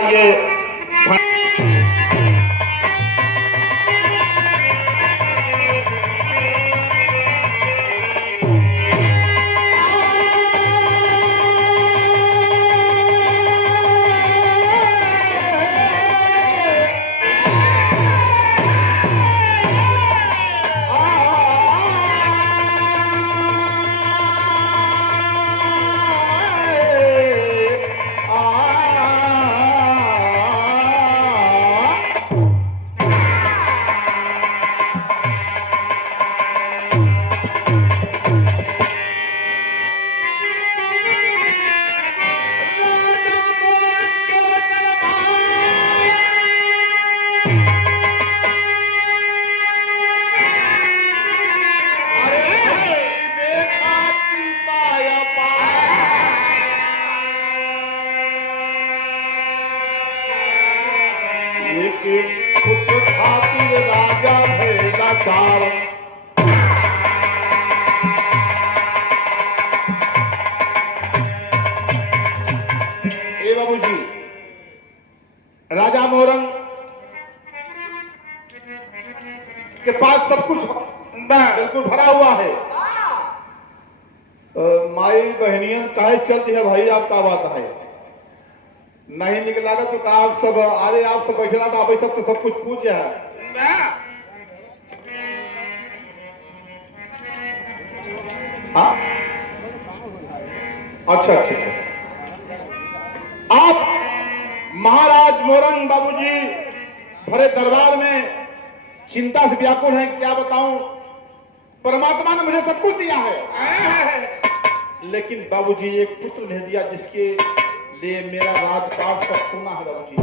ये पुत्र खातिर राजा भैला चार। ए बाबूजी, राजा मोरंग के पास सब कुछ बिल्कुल भरा हुआ है। माई बहनियन काहे चल दी है भाई, आप का बात है नहीं निकला तो आप सब अरे आप सब बैठना था, आप सब तो सब कुछ पूछे है। हाँ अच्छा अच्छा अच्छा, आप महाराज मोरंग बाबूजी भरे दरबार में चिंता से व्याकुल है। क्या बताऊं, परमात्मा ने मुझे सब कुछ दिया है, लेकिन बाबूजी एक पुत्र नहीं दिया जिसके लिए मेरा राजपाट सब सोना है। बाबूजी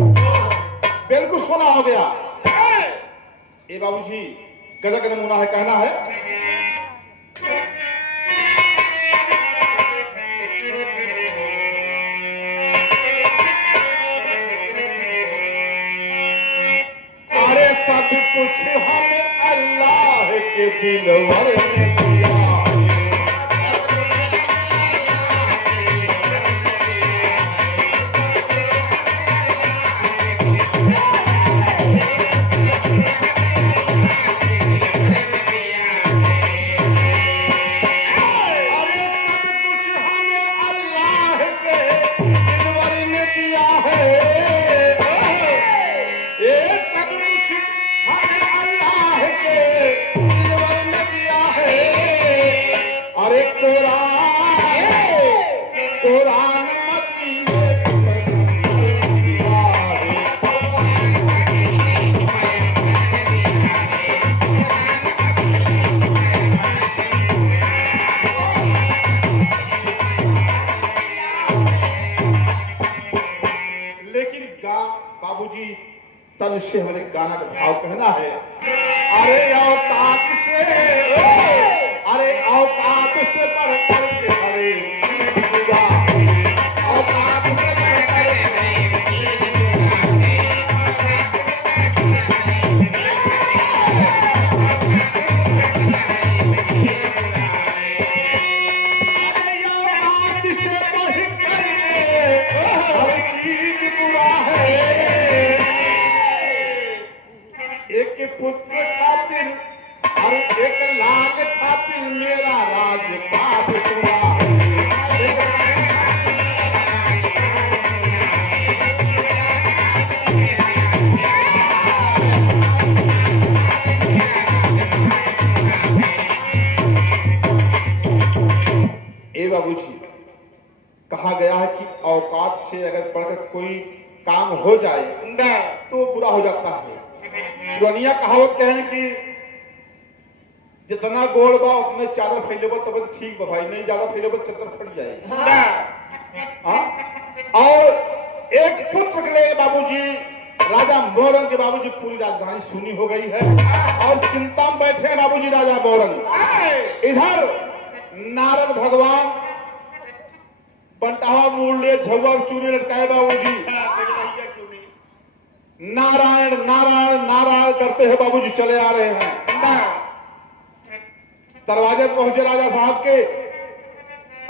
बिल्कुल सोना हो गया। ये बाबूजी गजब नमूना है, कहना है अरे सब कुछ हमें अल्लाह के दिलवर ने दिया। बाबूजी तन से हमारे गाना का भाव कहना है, अरे औकात से, अरे औकात से बढ़ करके हरे चीज बुरा, औकात से बढ़ करके पुत्र खातिर और एक लाल खातिर मेरा राजपाट सुना ए बाबूजी, कहा गया है कि औकात से अगर पढ़कर कोई काम हो जाए तो बुरा हो जाता है। पुरानिया कहावत कहने की जितना गोड़ बा उतने चादर फैलेबो तब तो ठीक बा भाई, नहीं ज्यादा फैलेबो चादर फट जाए। और एक पुत्र के लिए बाबूजी राजा मोरंग के बाबूजी पूरी राजधानी सुनी हो गई है और चिंता में बैठे हैं बाबूजी राजा मोरंग। इधर नारद भगवान बंटावा मूल ले झुआ चूड़ी लटकाए बाबूजी, नारायण नारायण नारायण करते हैं बाबूजी चले आ रहे हैं। दरवाजे पहुंचे राजा साहब के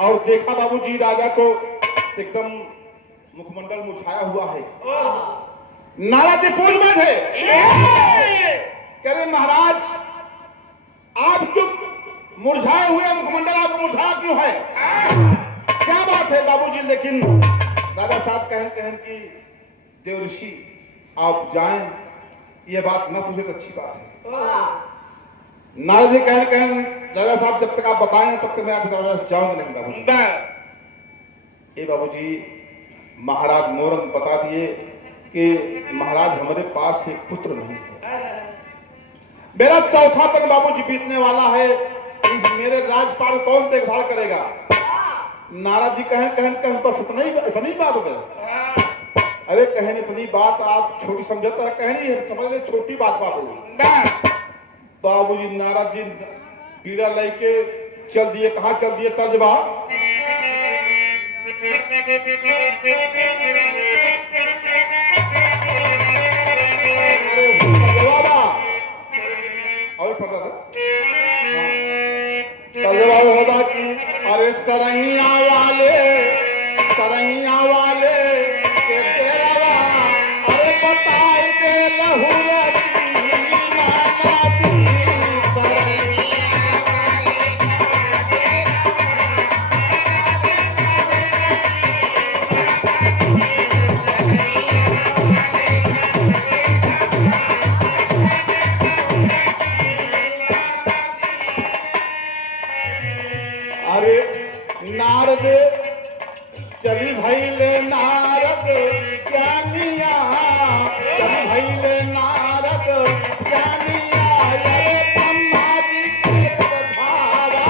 और देखा बाबूजी राजा को एकदम मुखमंडल मुरझाया हुआ है। नारद जी पूछ बैठे, कह रहे महाराज आप क्यों मुरझाए हुए, मुखमंडल आपको मुरझाया क्यों है, क्या बात है बाबूजी? लेकिन राजा साहब कहन की देवऋषि आप जाएं, ये बात न पूछे तो अच्छी बात है। नारद जी कहन राजा साहब जब तक आप बताएं तब तक मैं आपके दरबार से जाऊंगा नहीं बाबूजी। ए बाबूजी, महाराज मोरंग बता दिए कि महाराज हमारे पास एक पुत्र नहीं है, मेरा चौथा पन बाबूजी बीतने वाला है, इस मेरे राजपाल कौन देखभाल करेगा? नारद जी कहन बस इतनी बात हो गई। अरे कहन इतनी बात आप छोटी समझता है, कहनी है समझ ले छोटी बात बाबूजी। बाबूजी नारद जी पीड़ा लेके चल दिए, कहाँ चल दिए? तर्जबा और पढ़ता था तर्जबा होगा कि अरे सरंगिया वाले के तेरा अरे बताई दे लहू नारद चली भैले नारद ज्ञानिया, चली भैले नारद ज्ञानिया, अरे ब्रह्मा जी के भावा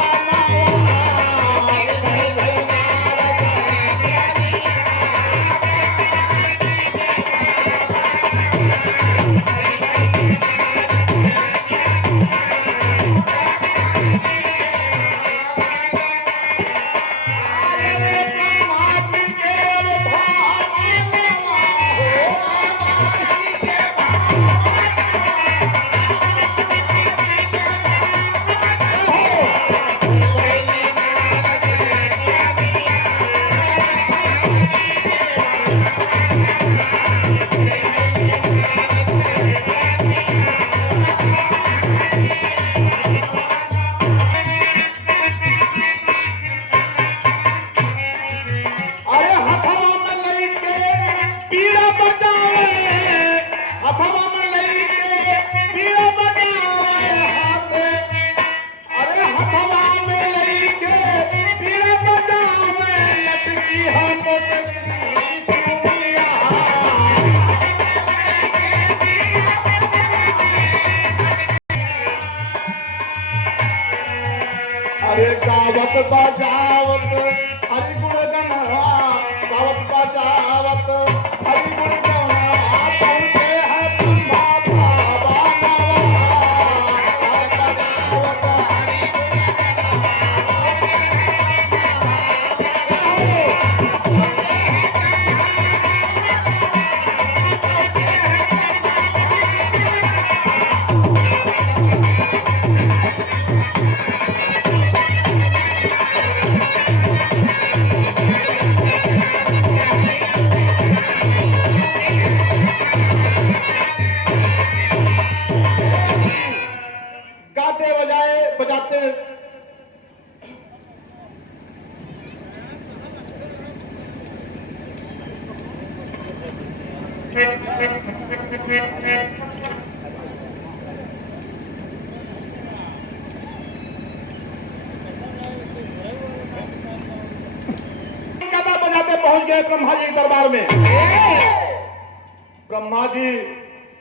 गावत बजावत हरि गुण गनवा, गावत बजावत हरि गुण गनवा, पहुंचे है ब्रह्मा बाबा नवा, गावत बजावत हरि बजाते बजाते पहुंच गए ब्रह्मा जी के दरबार में। ब्रह्मा जी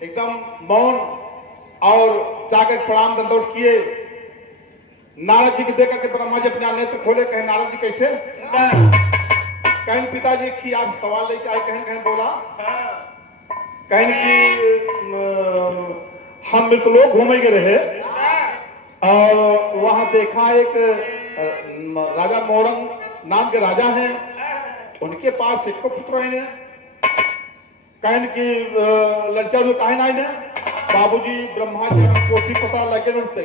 एकदम मौन और जाकर प्रणाम दंडोत किए। नारद जी को देखकर के ब्रह्मा जी अपने नेत्र खोले, कहे नारद जी कैसे? कहन पिताजी की आप सवाल लेके आए, कहन बोला कहन की हम मृतलोक घूमे गए रहे और वहां देखा एक राजा मोरंग नाम के राजा हैं, उनके पास एक पुत्र है, कहन की लड़किया में कहे ना बाबूजी ब्रह्मा जी पोथी पता लगे उठते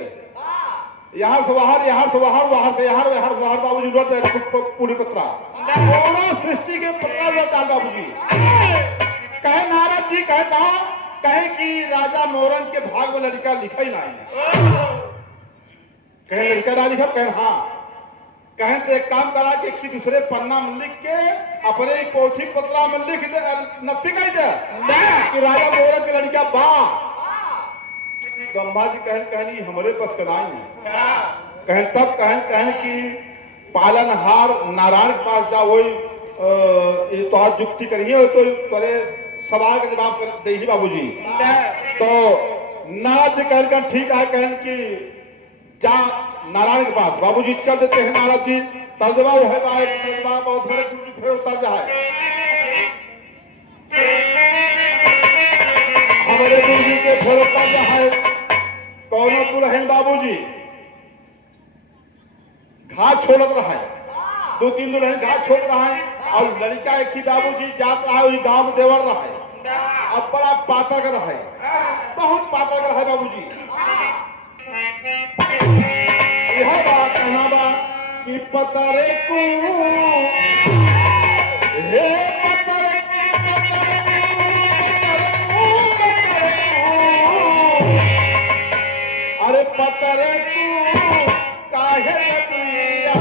यहाँ से बाहर, यहाँ से बाहर, बाहर से यहाँ, यहाँ से बाहर बाबूजी लौट पूरी पत्रा पूरा सृष्टि के पत्रा लौटा बाबूजी। कहे नारद जी कहता कहे कि राजा मोरंग के भाग में लड़का लिखा ही नहीं। कहे लड़का ना लिखा, कहे हाँ। कहे तो एक काम करा कि दूसरे पन्ना में लिख के अपने पोथी पत्रा में लिख दे, नथी कह दे कि राजा मोरंग के लड़का बा। ब्रह्मा जी कहनी हमारे पास कराई नहीं। कहें तब कहें कि पालनहार नारायण के पास जा, वही ये तो जुक्ति करिए तो तेरे सवाल का जवाब दे ही बाबूजी। तो नारद जी कहकर ठीक है, कहें कि जा नारायण के पास। बाबूजी चल देते हैं नारद जी, तर्जबा वो है बहुत बड़े फिर तर्जा है हमारे गुरु जी के फिर तर्जा है। कौनो दुल्हन बाबूजी घाट छोड़त रहा है, 2-3 दुल्हन घाट छोड़ रहा है और लड़का एक ही बाबूजी जात रहा है, गांव में देवर रहा है। अब बड़ा पातर कर रहा है, बहुत पातर कर रहा है बाबूजी। यह बात कहना बा कि पतरे को हे पतरे अरे पतरे को काहे दिया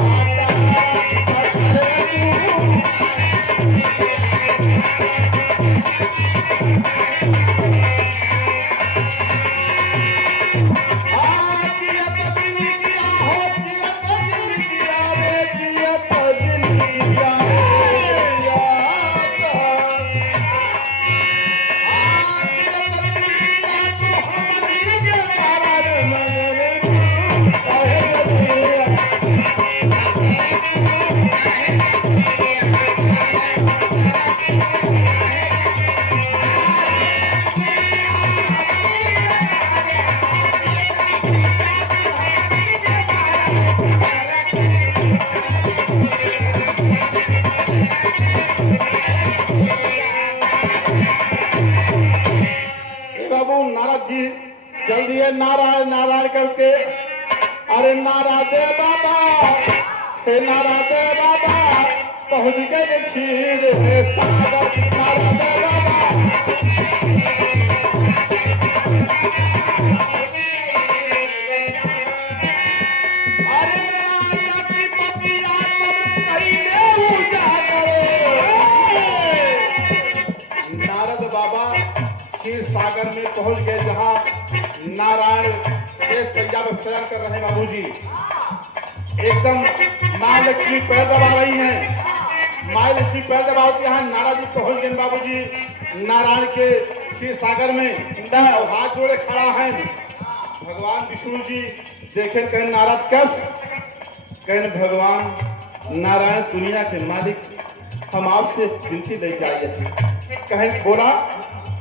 जल्दी है नारायण नारायण करके। अरे नारा दे बाबा, हे नारा दे बाबा, पहुंच गए क्षीर है सागर। नारा दे बाबा, अरे राजा की पपिया तब पहले उजागर। नारद बाबा क्षीर सागर में पहुंच गए, जहां नारायण से सैया में शयन कर रहे हैं बाबूजी। एकदम माँ लक्ष्मी पैर दबा रही हैं, माँ लक्ष्मी पैर दबाती हैं। नारायण जी पहुंच गए बाबूजी नारायण के क्षीर सागर में, और हाथ जोड़े खड़ा है। भगवान विष्णु जी देखे, कहें नारद कस, कहें भगवान नारायण दुनिया के मालिक, हम आपसे विनती ले जाइए। कहें बोला,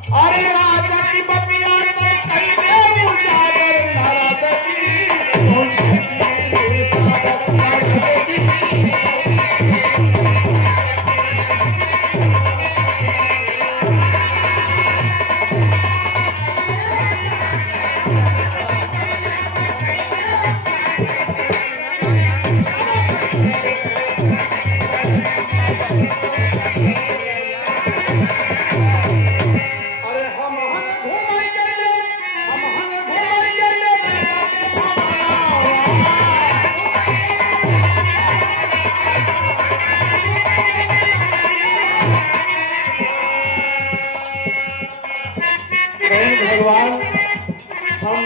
अरे राजा की बपिया तब पहले उजागर। नारद जी सागर, नारद जी भगवान हम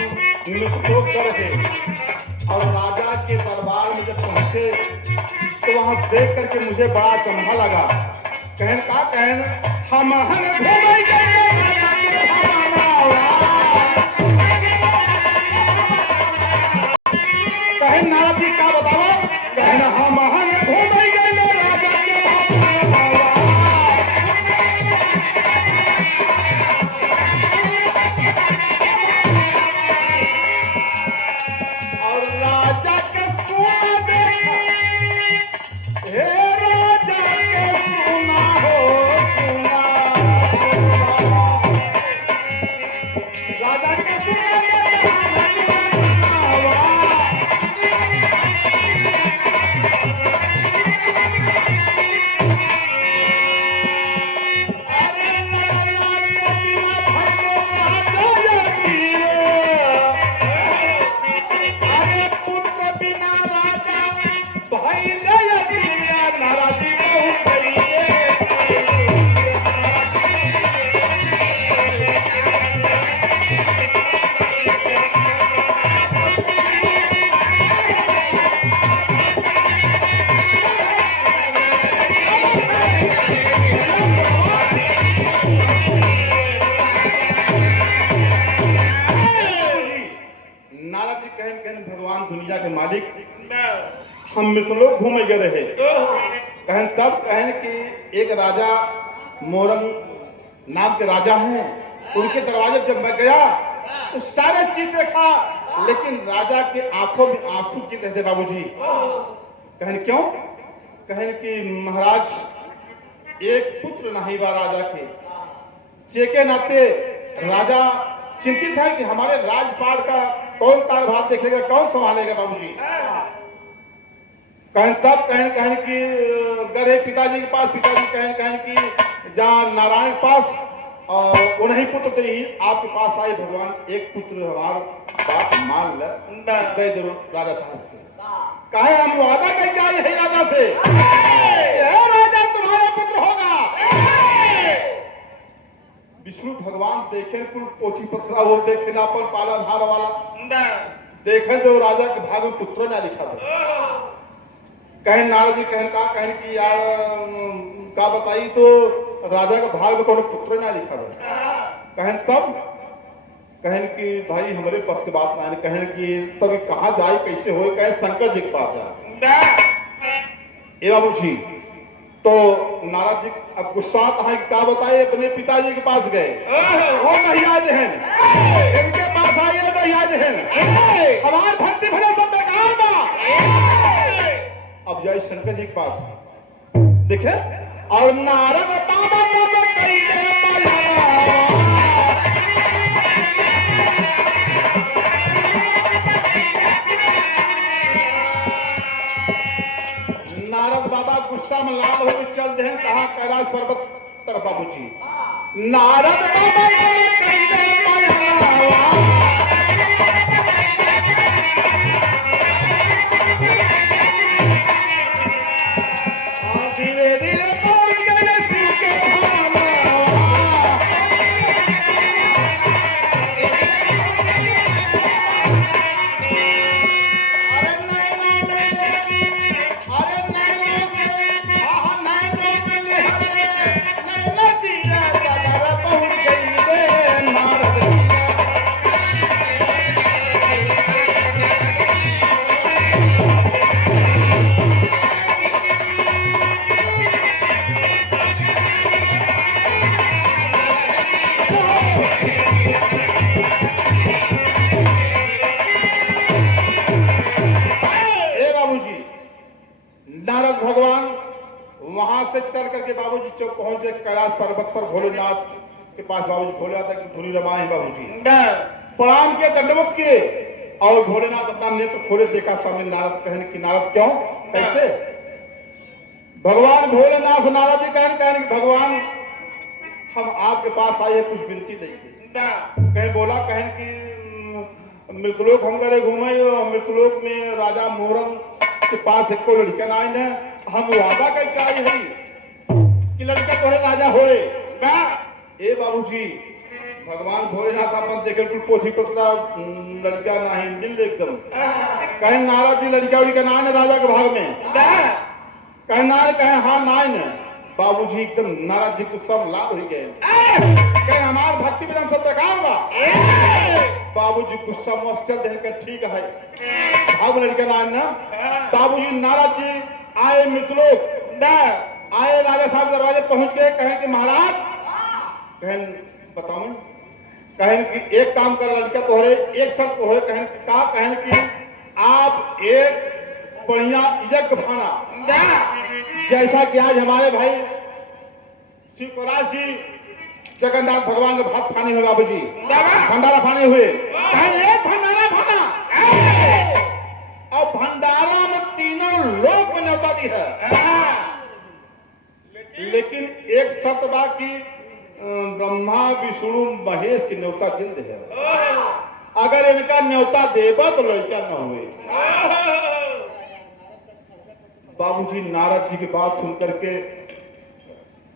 मृत्यु कर रहे। और राजा के दरबार में जब पहुंचे तो वहां देख करके मुझे बड़ा चंभा लगा। कहन का कहन, हम घूमे कहन नारद जी का बतावा, कहन हम घूमे गए राजा के हे राजा के सुना हो सुना। के मालिक हम मित्रलोक घूमे गए रहे। कहन तब कहन कि एक राजा मोरंग नाम के राजा हैं, उनके दरवाजे जब मैं गया तो सारे चीज देखा, लेकिन राजा के आंखों में आंसू गिर रहे थे बाबूजी। कहन क्यों? कहन कि महाराज एक पुत्र नहीं बा राजा के, चेके नाते राजा चिंतित है कि हमारे राजपाट का कौन कार्यभार देखेगा, कौन संभालेगा बाबूजी। कहन तब कहन कि गए पिताजी के पास, पिताजी कहन कि जहाँ नारायण के पास और वो नहीं पुत्र थे, आपके पास आए भगवान, एक पुत्र हमारा बात मान ले दे दो राजा साहब के। कहे हम वादा करके आए हैं राजा से, राजा तुम्हारा पुत्र होगा। विष्णु भगवान देखे कुल पोथी पत्रा वो देखे ना पर पालनहार वाला देखे तो राजा के भाग में पुत्र ना लिखा था। कहन नारद जी कहन कि यार का बताई तो राजा के भाग में कोनो पुत्र ना लिखा था। कहन तब कहन कि भाई हमारे बस के बात ना, कहन कि तब कहाँ जाए कैसे हो, कहे शंकर जी के पास जा। बाबू जी तो नारद जी अब गुस्सा है कि क्या बताए, अपने पिताजी के पास गए, वो नहीं आए देहन, इनके पास आए नहीं आए देहन, हमार भक्ति भले सब बेकार बा। अब जाए शंकर जी के पास देखे और नारद बाबा बाबा कइले नारद बाबा गुस्सा में लाल होकर चल दे कहा कैलाश पर्वत तरफ बाबूजी। नारद बाबा कइले धीरे धीरे पहुंच गए शिव के धाम। अरे पहुंच गई रे नारद। नारद भगवान वहां से चल करके बाबूजी चौक पहुंच गए कैलाश पर्वत पर भोलेनाथ के पास। बाबूजी भोलेनाथ की धुनी रमाए बाबूजी प्रणाम किए, दंडवत किए और भोलेनाथ अपना नेत्र खोले, देखा सामने नारद। कहने की नारद क्यों कैसे? भगवान भोलेनाथ नारद जी कहने कि भगवान हम आपके पास आए कुछ विनती देंगे। कहीं बोला कहन कि मृतलोक हम गए घूमे, मृतलोक में राजा मोरंग के पास एक लड़का ना आए, हम वादा करके आए हैं कि लड़का तोरे राजा होए। ए बाबूजी भगवान भोलेनाथ अपन देखे कुल पोथी पत्रा लड़का नहीं दिल एकदम। कहे नारद जी लड़का उड़का ना है राजा के भाग में, कहे नार कहे हाँ ना न। बाबूजी एकदम नारद जी को सब लाभ हो गए, कहे हमार भक्ति विधान सब बेकार बा। बाबूजी गुस्सा मस्त चल दे, ठीक है भाग लड़का ना ना। बाबूजी नारद जी आए मृतलोक, आए राजा साहब दरवाजे पहुंच गए। कहें कि महाराज, कहें बताओ, कहें कि एक काम कर लड़का तोहरे एक शर्त हो, कहें का? कहें कि आप एक बढ़िया यज्ञ खाना जैसा कि आज हमारे भाई शिव कैलाश जी जगन्नाथ भगवान के भात खाने हुए बाबूजी, भंडारा खाने हुए। कहें एक भंडारा खाना और भंडारा में तीनों लोक में न्योता दी है, लेकिन एक शर्त बा कि ब्रह्मा विष्णु महेश की न्योता जिंद है। अगर इनका न्योता देबा तो लड़का न हुए। बाबूजी नारद जी की बात सुनकर के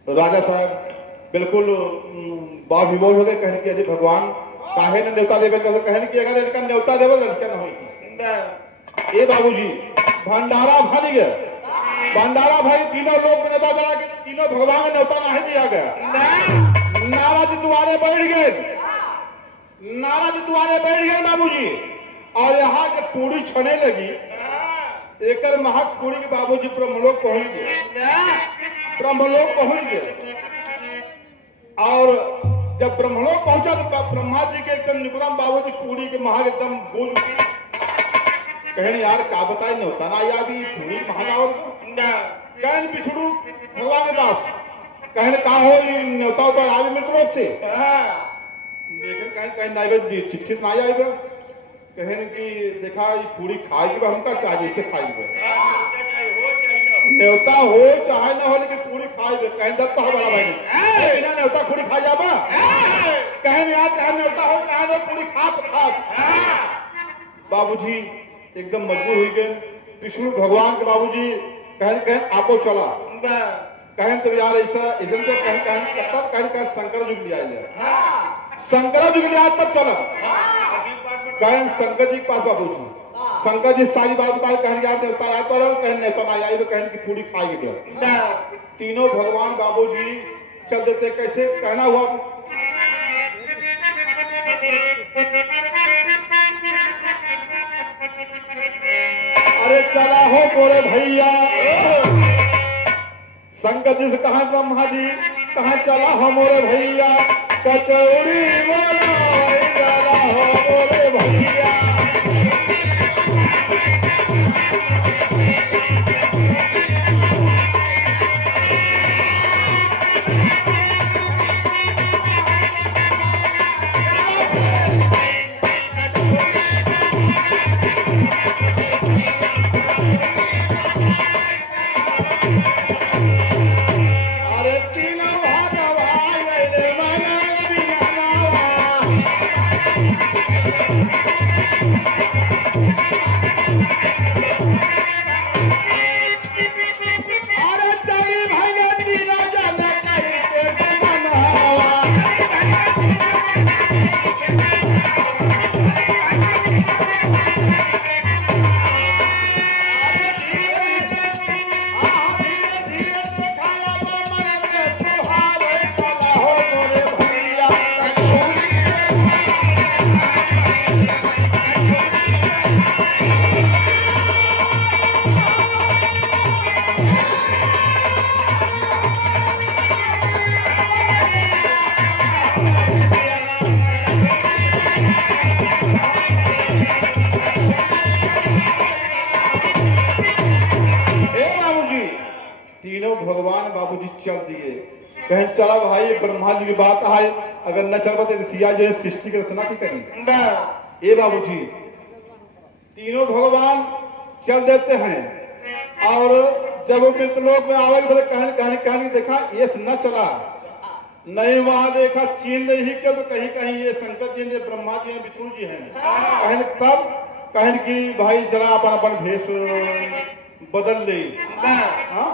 राजा साहब बिल्कुल बाविवोल हो गए। कहने की अरे भगवान काहे ने न्योता देवे? कहने की अगर इनका न्योता देवे लड़का न होगी। ए बाबूजी भंडारा भानी गया, भंडारा भाई तीनों लोग में न्योता जला के तीनों भगवान का न्योता नहीं दिया गया। नारद जी द्वारे बैठ गए, नारद जी द्वारे बैठ गए बाबूजी और यहाँ के पूरी छने लगी, एकर महक पूरी के बाबूजी ब्रह्मलोक पहुंच गए, ब्रह्मलोक पहुंच गए। और जब ब्रह्मलोक पहुंचा तो ब्रह्मा जी के एकदम निकुराम बाबूजी पूरी के महक एकदम बोल कहने यार का बताए नहीं होता ना या भी पूरी महागावल कहन बिछड़ू भगवान के पास कहने कहा हो न्योता होता आवे मृतलोक से लेकिन कहीं नाइबे चिट्ठी ना आएगा कहने की देखा ये पूरी खाएगी हमका चाहे जैसे खाएगी न्योता हो चाहे ना हो लेकिन पूरी खाएगी कहीं दत्ता हो बड़ा भाई बिना न्योता पूरी खा जाबा कहने यार चाहे न्योता हो चाहे ना पूरी खा तो खा। बाबूजी एकदम मजबूर हुई गए, विष्णु भगवान के बाबूजी कहन आपो चला कहन तो यार ऐसा ऐसा तो कहन शंकर युग लिया शंकर युग लिया तब चला कहन शंकर जी के पास बाबूजी शंकर जी सारी बात बता कहन यार देवता आया तो कहन नहीं तो ना आई कहन की पूरी खाएगी तीनों भगवान बाबूजी चल देते कैसे कहना हुआ अरे चला हो बोरे भैया शंकर जी से कहा ब्रह्मा जी कहा चला हो मोरे भैया कचौड़ी वाला चला हो मोरे भैया भगवान बाबूजी चल दिए कहीं चला भाई ब्रह्मा जी की बात है अगर न चल पाते सिया जो सृष्टि की रचना की करी ये बाबूजी तीनों भगवान चल देते हैं और जब वो मृतलोक में आवे बोले कहानी कहानी देखा ये न चला नहीं वहां देखा चीन नहीं के तो कहीं कहीं ये शंकर जी ने ब्रह्मा जी ने विष्णु जी हैं कहीं तब कहीं की भाई जरा अपन अपन भेष बदल ले हाँ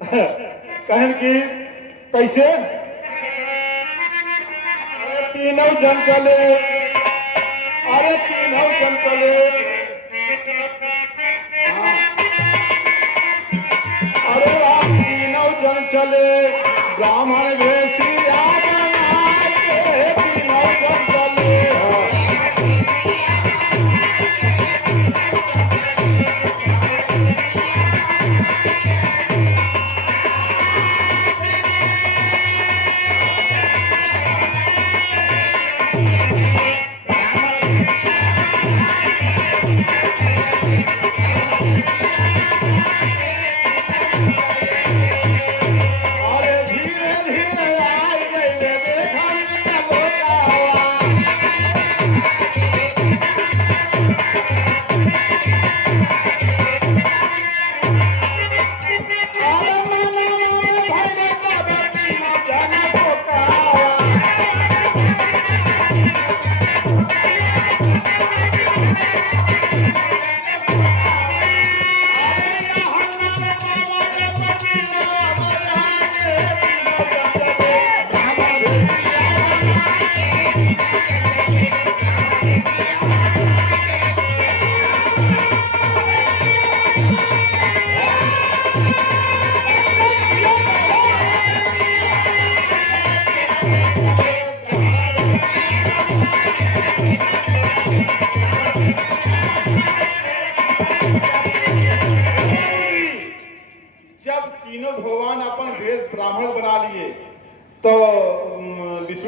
कहन की कैसे अरे तीनों जन चले हाँ। अरे राम तीनों जन चले ब्राह्मण वेशिया बनाए तीनों जन चले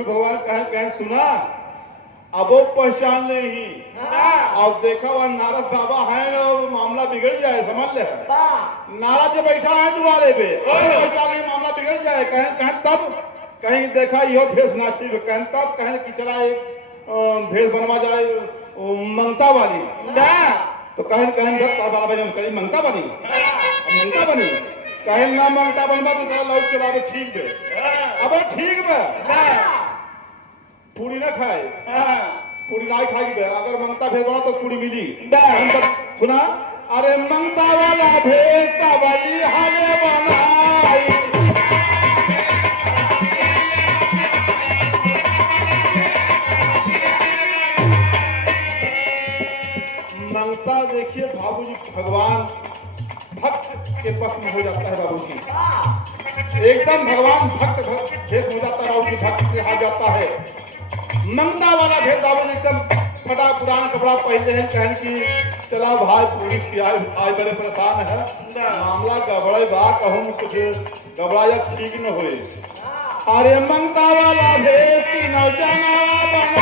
भगवान कहें सुना अब वो पहचान नहीं और देखा वह नारद बाबा है ना वो मामला बिगड़ जाए समझ ले नारद जो बैठा है द्वारे पे पहचान नहीं मामला बिगड़ जाए कहें तब कहीं देखा यो भेष ना ठीक कहें तब कहें कि चला एक भेष बनवा जाए मंगता वाली तो कहें जब बाबा चली मंगता बनी मंगता बनी कहें ना मंगता बनवा तो तेरा लौट चला ठीक बे अब ठीक बे पूरी ना खाए पूरी ना खाएगी बे अगर मंगता भेज बना तो पूरी मिली सुना अरे मंगता वाला भेजता वाली हाले बनाई मंगता देखिए बाबूजी भगवान भक्त के बस में हो जाता है बाबूजी एकदम भगवान भक्त भेष हो जाता है बाबूजी भक्त से हार जाता है मंगता वाला भेद बाबूजी एकदम फटा पुराना कपड़ा पहनते हैं कहन की चला भाई पूरी खियाई खाई बड़े परेशान है मामला गड़बड़े बा कहूँ कुछ गड़बड़ाया ठीक न होए अरे मंगता वाला भेद की नौजवाना बनाई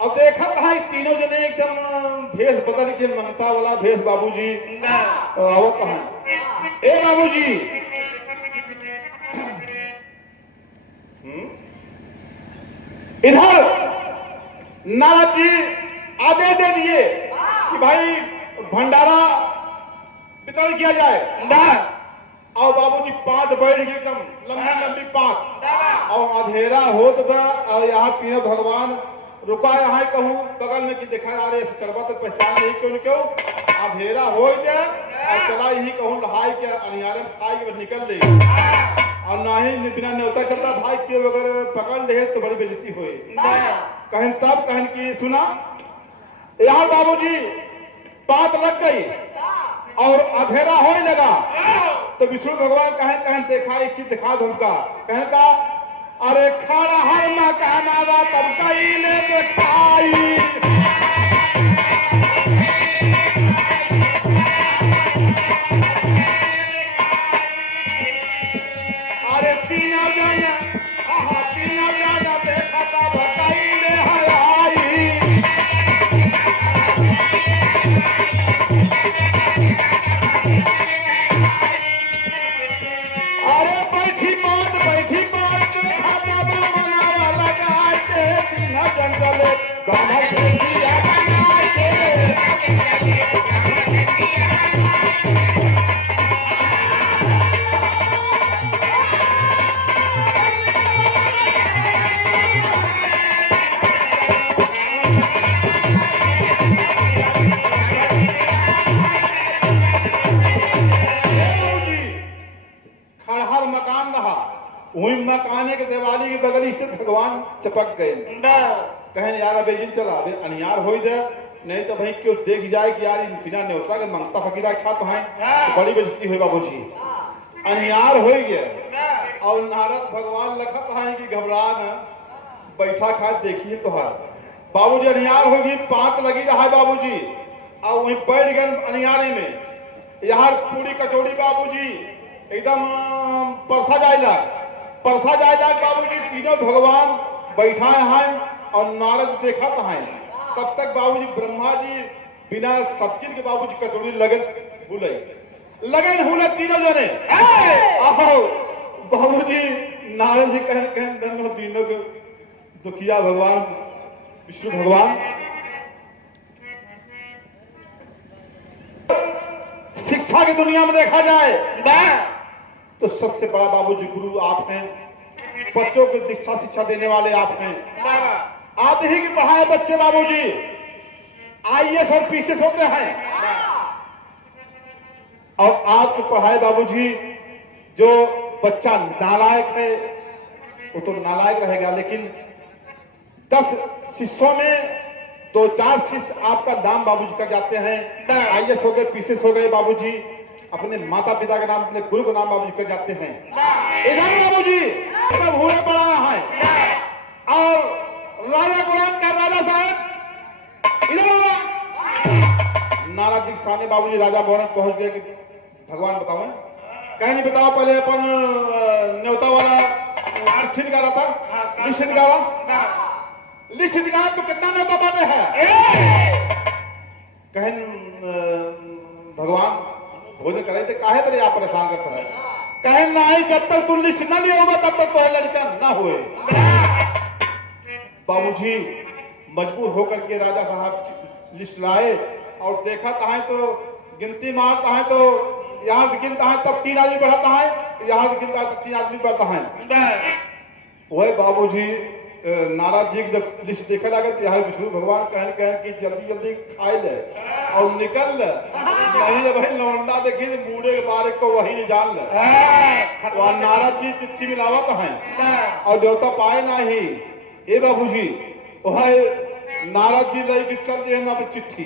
अब देखा है तीनों जने एकदम भेष बदल के मंगता वाला भेष बाबूजी आवत है ए बाबूजी इधर नारद जी आदेश दे दिए कि भाई भंडारा वितरण किया जाए और बाबूजी 5 बैठ के एकदम लंबी लंबी 5 और अंधेरा होत बा और यहाँ तीनों भगवान रुका यहाँ कहूँ बगल में कि देखा आ रहे चढ़वा तो पहचान नहीं क्यों क्यों अंधेरा हो जाए और चला यही कहूँ लहाई के अनियारे में खाई के निकल ले और ना ही बिना न्योता चलता भाई क्यों अगर पकड़ ले तो बड़ी बेइज्जती हुई कहें तब कहें कि सुना यार बाबूजी बात लग गई और अंधेरा हो लगा तो विष्णु भगवान कहें देखा एक चीज दिखा दो हमका कहें का अरे खड़ा हर मकानावा तब कई ले दिखाई अरे तीनों जन देखा तब कई ले आई अरे बैठी बात मनावा लगाए तीनों जन चले गाना भेजिया बनाए खड़हर मकान रहा वही मकाने के दिवाली की बगली से भगवान चपक गए कहें यार बेजिन चला अबे अनियार हो जाए नहीं तो भाई क्यों देख जाए कि यार बिना न्योता के मंगता फकीरा खा तो है तो बड़ी बेइज्जती हुई बाबूजी अनियार हो गया और नारद भगवान लखत है कि घबरा न बैठा खा देखिए तोहार बाबूजी अनियार होगी 5 लगी रहा है बाबूजी और वहीं बैठ गए अनियारे में यार पूरी कचौड़ी बाबूजी एकदम परसा जाए बाबूजी तीनों भगवान बैठा है और नारद देखा तो है तब तक बाबूजी ब्रह्मा जी बिना सब्जी के बाबूजी कचौड़ी लगन हुले तीनों जने आओ बाबूजी नारद जी कहन दोनों तीनों के दुखिया भगवान विष्णु भगवान शिक्षा की दुनिया में देखा जाए तो सबसे बड़ा बाबूजी गुरु आप हैं। बच्चों को दीक्षा शिक्षा देने वाले आप हैं। आप ही की पढ़ाए बच्चे बाबूजी आईएएस और पीसीएस होते हैं, और आपको पढ़ाए बाबूजी जो बच्चा नालायक है वो तो नालायक रहेगा, लेकिन 10 शिष्यों में 2-4 शिष्य आपका नाम बाबूजी कर जाते हैं। आईएएस हो गए, पीसीएस हो गए बाबूजी, अपने माता पिता का नाम, अपने गुरु का नाम बाबूजी कर जाते हैं। इधर बाबूजी तब हुए पड़ा है, और राजा गुलाम का राजा साहब इधर नाराज जी के सामने बाबूजी राजा मोहन पहुंच गए कि भगवान बताओ, कहीं नहीं बताओ। पहले अपन न्योता वाला चिट्ठी निकाला था, लिस्ट निकाला, लिस्ट निकाला तो कितना न्योता बांटे है। कहीं भगवान भोजन करे थे, काहे पर आप परेशान करता है। कहे नहीं, जब तक तू लिस्ट न ले होगा तब तक तो लड़का न हुए। बाबूजी मजबूर होकर के राजा साहब लिस्ट लाए और देखा है तो गिनती मारता है तो यहाँ से गिनता है तब 3 आदमी बढ़ता है, यहाँ से गिनता है तब 3 आदमी बढ़ता है। वही बाबूजी नाराज जी जब लिस्ट देखने लगे तो यहाँ विष्णु भगवान कहे कि जल्दी जल्दी खाए ले और निकल ले, नहीं जब भाई लौंडा देखी तो बूढ़े के बारे को वही नहीं जान ले। तो नाराज जी चिट्ठी मिलावत है और देवता पाए ना ही। ए बाबूजी वह नाराज जी लेके चल दे ना चिट्ठी,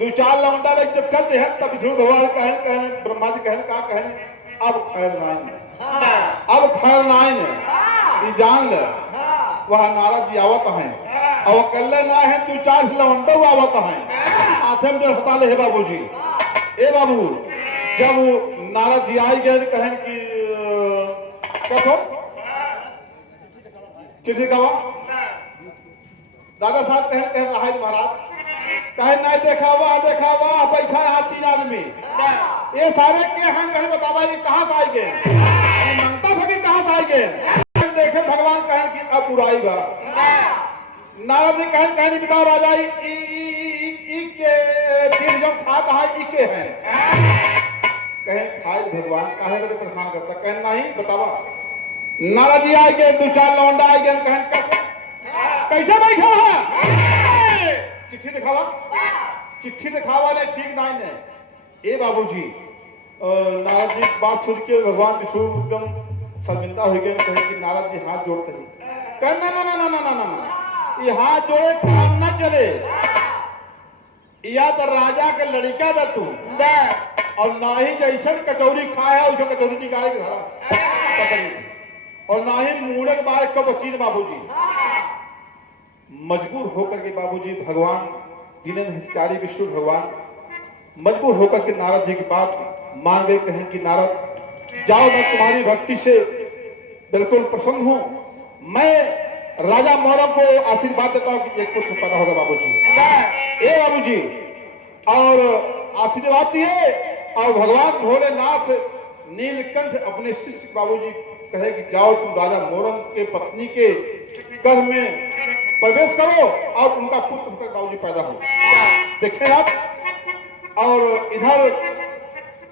2-4 लौंडा लेके जब चल दे तब विष्णु भगवान कहने ब्रह्मा जी कहने अब खैर नाइन है, अब खैर नाइन है, जान ले। वह नाराज जी आवत है और कल्ले ना है 2-4 लौंडा आवत है, हाथे में हता ले बाबूजी। ए बाबू जब नाराज जी आई गए कहन कि कैसो चिट्ठी कवा, राजा साहब कहे महाराज कहे नहीं देखा हुआ बैठा यहाँ 3 आदमी, ये सारे के हैं कहे बतावा ये कहाँ से आई गए, मंगता फकीर कहाँ से आई गए। देखे भगवान कहे कि अब बुराई बा। नारद जी कहे नहीं बताओ राजा के तीन जब खाता है इके हैं, कहे खाए भगवान काहे बड़े परेशान करता, कहे नहीं बतावा। नारद जी आए गए, 2-4 लौंडा आए गए, कहे कैसे बैठा है, चिट्ठी दिखावा, चिट्ठी दिखावा ने ठीक नहीं ने। ए बाबूजी नारद जी बात सुन के भगवान विष्णु एकदम शर्मिंदा हो गए, कहे कि नारद जी हाथ जोड़ते हैं, कहे ना ना ना ना ना ना ना ये हाथ जोड़े काम ना चले, या तो राजा के लड़का दा तू और ना ही जैसे कचौरी खाए है उसे कचौरी निकाले के धारा, और ना ही मुड़े के बाद कब बची बाबूजी। मजबूर होकर के बाबूजी भगवान दीनन हितकारी विष्णु भगवान मजबूर होकर के नारद जी की बात मान गए, कहें कि नारद जाओ मैं तुम्हारी भक्ति से बिल्कुल प्रसन्न हूं, मैं राजा मोहरा को आशीर्वाद देता हूं कि एक पुत्र पैदा होगा बाबूजी। ए बाबूजी और आशीर्वाद दिए, और भगवान भोलेनाथ नीलकंठ अपने शिष्य बाबूजी कहे कि जाओ तुम राजा मोरम के पत्नी के गर्भ में प्रवेश करो और उनका पुत्र होकर बाबूजी पैदा हो। देखें आप, और इधर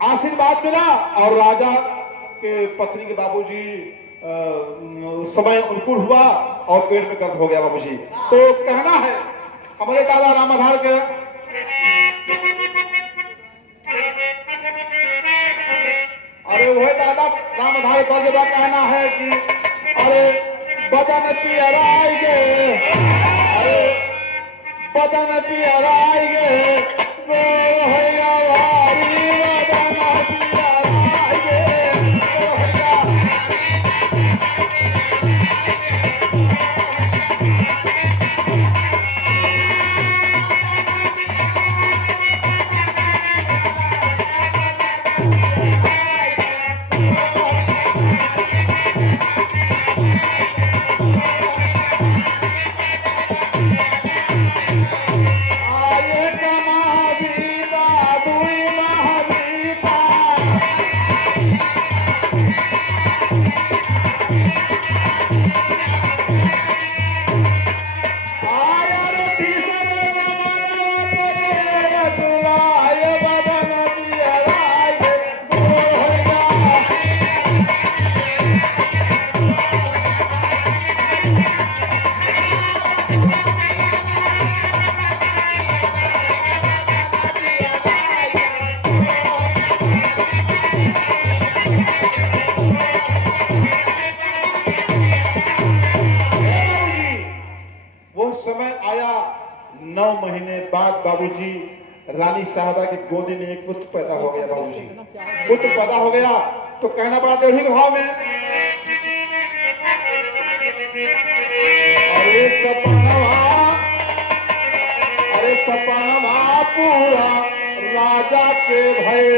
आशीर्वाद मिला और राजा के पत्नी के बाबूजी समय अनुकूल हुआ और पेट में गर्भ हो गया बाबूजी। तो कहना है हमारे दादा रामाधार के, अरे वही दादा रामाधार का जब कहना है कि अरे बदन पियराई गे, अरे बदन पियराई गे, गोया वारी बदन पियराई गे, आज बाबूजी रानी साहबा की गोदी में एक पुत्र पैदा हो गया। बाबूजी पुत्र पैदा हो गया तो कहना पड़ा टेढ़ी के भाव में, अरे सपनवा पूरा राजा के भय,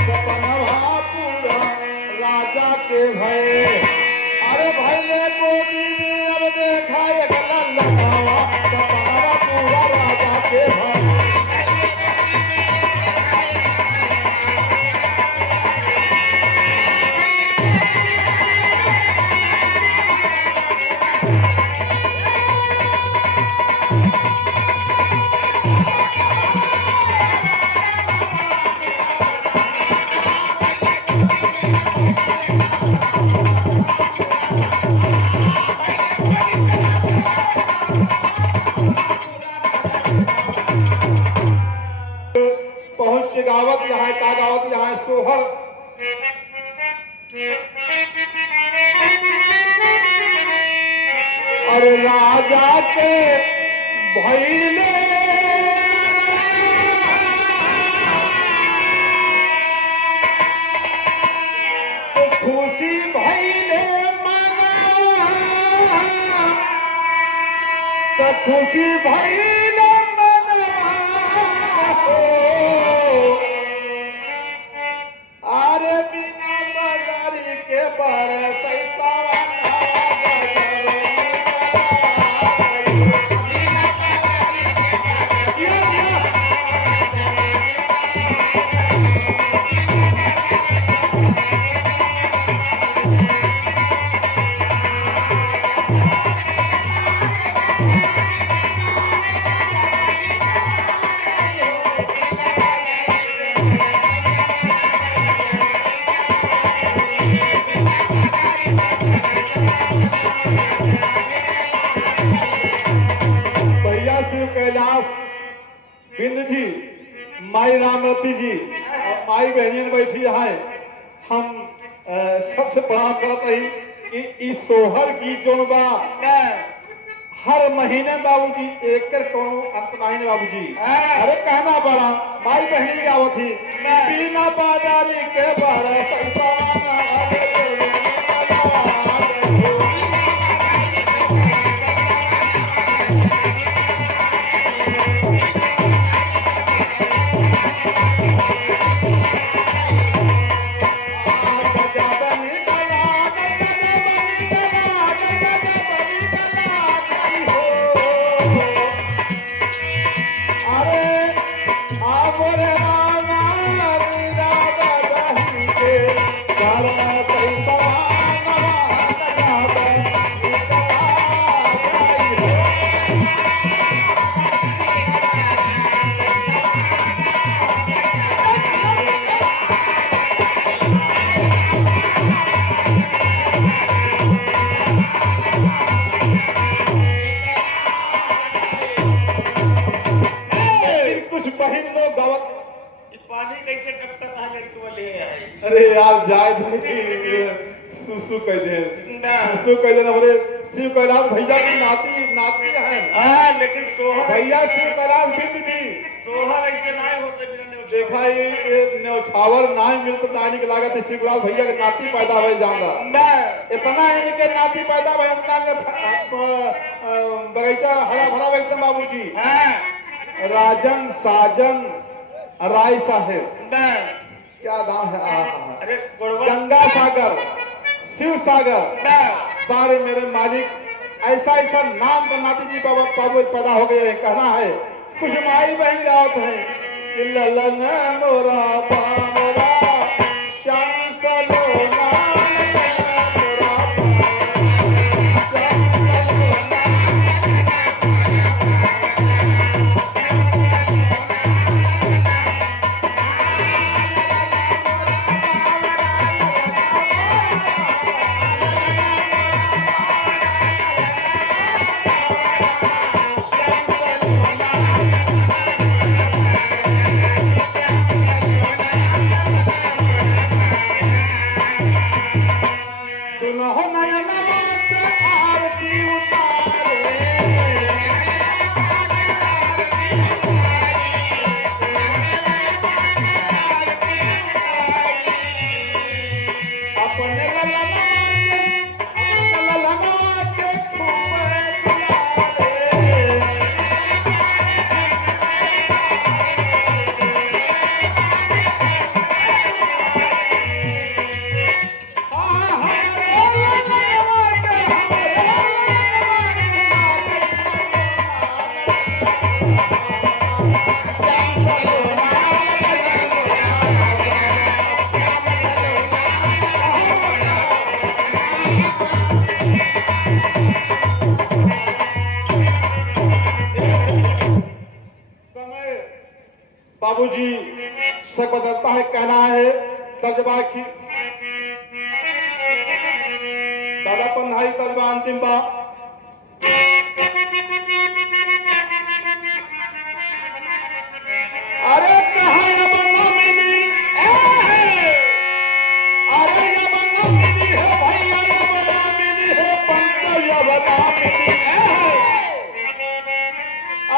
सपनवा पूरा राजा के भय। अरे भैले गोदी में अब देखा एक ललनावा, सपनवा पूरा राजा के भय। पहुंच के गावत यहाँ का गावत यहाँ सोहर, अरे राजा के भैले तो खुशी भैले मना, तो खुशी भैले बिंद जी, माई रामरती जी और माई बहनियन बैठी है। हम सबसे प्रणाम करत ही कि इस सोहर की जोन बा हर महीने बाबूजी एक कर कोनो अंत नहीं बाबूजी। अरे कहना बड़ा माई बहनी गावत थी, बिना बाजारी के बारे कैसे टपकता है लड़की वाले है। अरे यार जाए सुसु कह दे सुसु कह देना बोले शिव कैलाश भैया की नाती है। हां लेकिन सोहर भैया शिव कैलाश बिंद जी सोहर ऐसे नहीं होते बिना देखा ये न्यौछावर नहीं मिलत नानी के लागत शिव कैलाश भैया के नाती पैदा भई जानला ना इतना इनके नाती पैदा भई अंतान के बगीचा हरा भरा एकदम बाबूजी। हां राजन साजन राय साहेब क्या नाम है। अरे गंगा सागर शिव सागर बारे मेरे मालिक ऐसा ऐसा नाम तो नाती जी बाबू पैदा हो गए। कहना है कुछ माई बहन गावत है कि ललन मोरा पामरा श्याम सलोना बाबूजी से बदलता है कहना है तर्जबा की दादा पंधाई तर्जबा अंतिम बा अरे कहा अब न मिली अरे अब न मिली है भैया अब न मिली है पंचव अब न मिली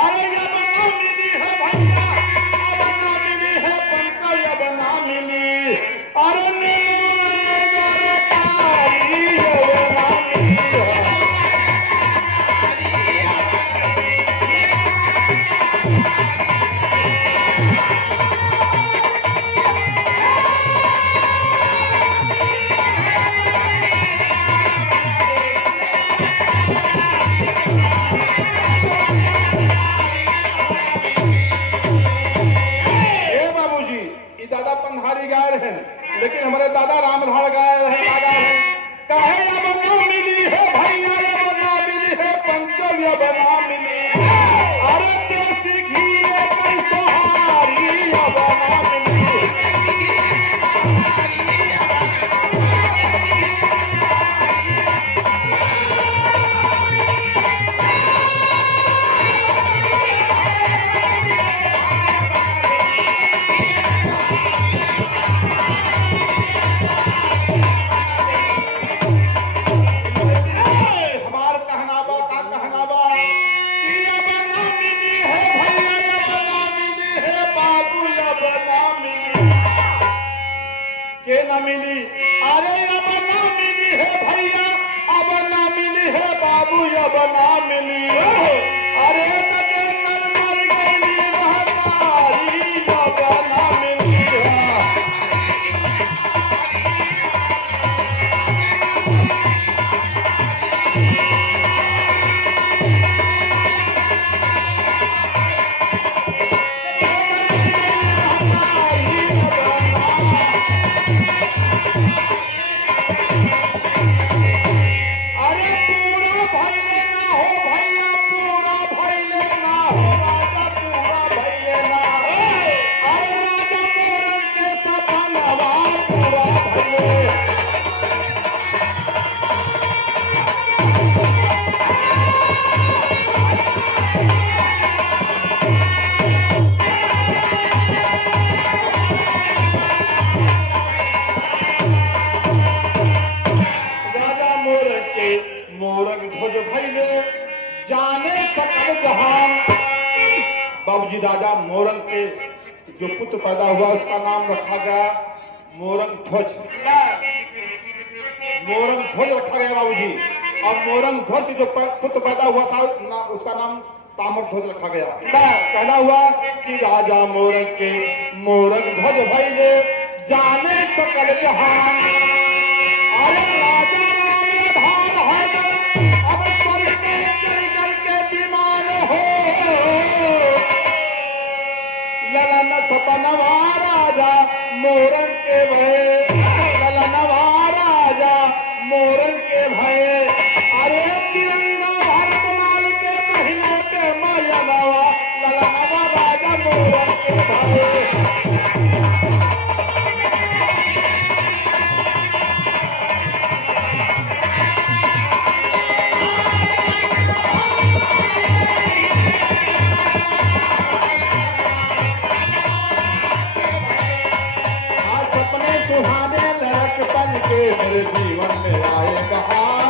अरे अब न मिली है भैया अब न मिली है पंचव अब न मिली अरे लेकिन हमारे दादा रामधार गाय है दादा है कहे अब ना मिली है भैया अब ना मिली है पंचव अब ना मिली अरे देसी घी कैसो हारी अब ना मिली के न मिली अरे अब ना मिली है भैया अब ना मिली है बाबू अब ना मिली अरे तजे कर मर गई महतारी अब ना मिली जाने सकल जहां बाबूजी राजा मोरंग के जो पुत्र पैदा हुआ उसका नाम रखा गया मोरंग ध्वज रखा गया बाबूजी। अब मोरंग ध्वज जो पुत्र पैदा हुआ था उसका नाम ताम्र ध्वज रखा गया। कहना हुआ कि राजा मोरंग के मोरंग ध्वज भइले जाने सकल जहां अरे राजा रामधार हैदर अब स्वर्ग में चढ़ करके विमान हो ललन सपनवा राजा मोरंग के भय ललनवा राजा मोरंग के भय अरे तिरंगा भारत लाल के महीने पे मायनवा ललनवा राजा मोरंग के भय सुहाने लड़क बन के मेरे जीवन में आए बहार